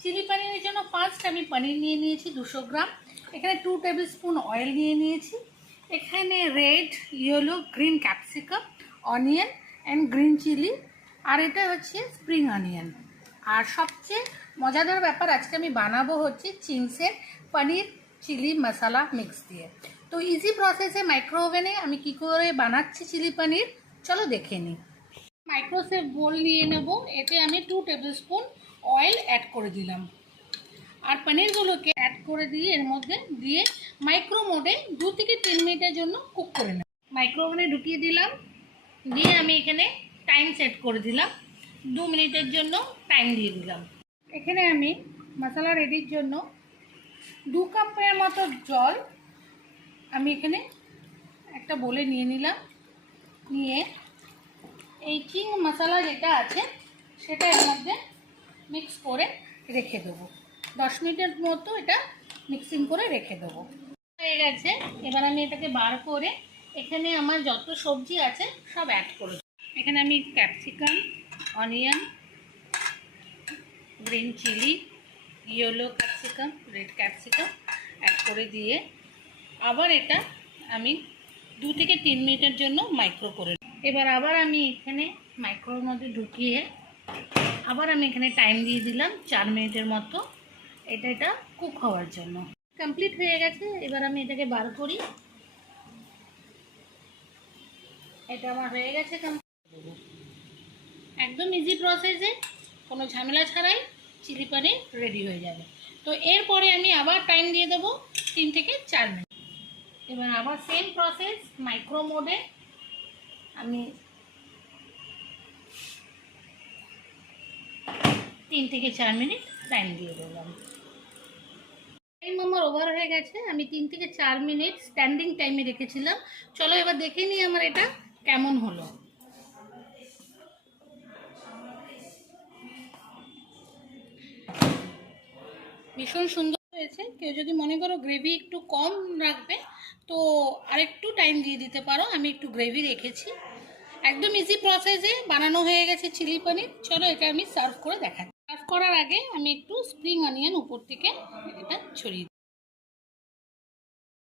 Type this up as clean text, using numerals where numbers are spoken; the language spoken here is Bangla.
চিলি পনিরের জন্য ফার্স্ট আমি পনির নিয়ে নিয়েছি 200 গ্রাম। এখানে 2 টেবিল স্পুন অয়েল নিয়ে নিয়েছি। এখানে red, yellow, green capsicum, onion and green chilli, আর এটা হচ্ছে স্প্রিং অনিয়ন। আর সবচেয়ে মজাদার ব্যাপার, আজকে আমি বানাবো হচ্ছে চিংসের পনির চিলি মশলা মিক্স দিয়ে। তো ইজি প্রসেসে মাইক্রো ওভেনে আমি কি করে বানাচ্ছি চিলি পনির, চলো দেখে নিই। মাইক্রোসেভ বোল নিয়ে নেব, এতে আমি 2 টেবিল স্পুন অয়েল অ্যাড করে দিলাম। আর পনিরগুলোকে অ্যাড করে দিয়ে এর মধ্যে দিয়ে মাইক্রো মোডে 2 থেকে 3 মিনিটের জন্য কুক করে নেব। মাইক্রো ওভেনে ঢুকিয়ে দিলাম, দিয়ে আমি এখানে টাইম সেট করে দিলাম, 2 মিনিটের জন্য টাইম দিয়ে দিলাম। এখানে আমি মশলা রেডির জন্য 2 কাপের মতো জল আমি এখানে একটা বলে নিয়ে নিলাম। নিয়ে এই চিং মশলা যেটা আছে সেটা এর মধ্যে মিক্স করে রেখে দেবো। 10 মিনিটের মতো এটা মিক্সিং করে রেখে দেবো। হয়ে গেছে, এবার আমি এটাকে বার করে এখানে আমার যত সবজি আছে সব অ্যাড করে দেবো। এখানে আমি capsicum, onion, green chilli, yellow capsicum, red capsicum add করে দিয়ে আবার এটা আমি 2 থেকে 3 মিনিটের জন্য মাইক্রো করে। এবার আবার আমি এখানে মাইক্রোর মধ্যে ঢুকিয়ে আবার আমি এখানে টাইম দিয়ে দিলাম 4 মিনিটের মতো, এটা কুক হওয়ার জন্য। কমপ্লিট হয়ে গেছে, এবার আমি এটাকে বার করি। এটা আমার হয়ে গেছে একদম ইজি প্রসেসে, কোনো ঝামেলা ছাড়াই চিলি পনির রেডি হয়ে যাবে। তো এরপরে আমি আবার টাইম দিয়ে দেবো 3 থেকে 4 মিনিট। এবার আবার সেম প্রসেস, মাইক্রো মোডে আমি 3 থেকে 4 মিনিট টাইম দিয়ে দিলাম। টাইম আমার ওভার হয়ে গেছে, আমি 3 থেকে 4 মিনিট স্ট্যান্ডিং টাইমে রেখেছিলাম। চলো এবার দেখে নিই আমার এটা কেমন হলো। ভীষণ সুন্দর হয়েছে। কেউ যদি মনে করো গ্রেভি একটু কম রাখবে তো আরেকটু টাইম দিয়ে দিতে পারো, আমি একটু গ্রেভি রেখেছি। একদম ইজি প্রসেসে বানানো হয়ে গেছে চিলি পনির। চলো এটা আমি সার্ভ করে দেখাচ্ছি। সার্ভ করার আগে আমি একটু স্প্রিং অনিয়ন উপর থেকে এটা ছড়িয়ে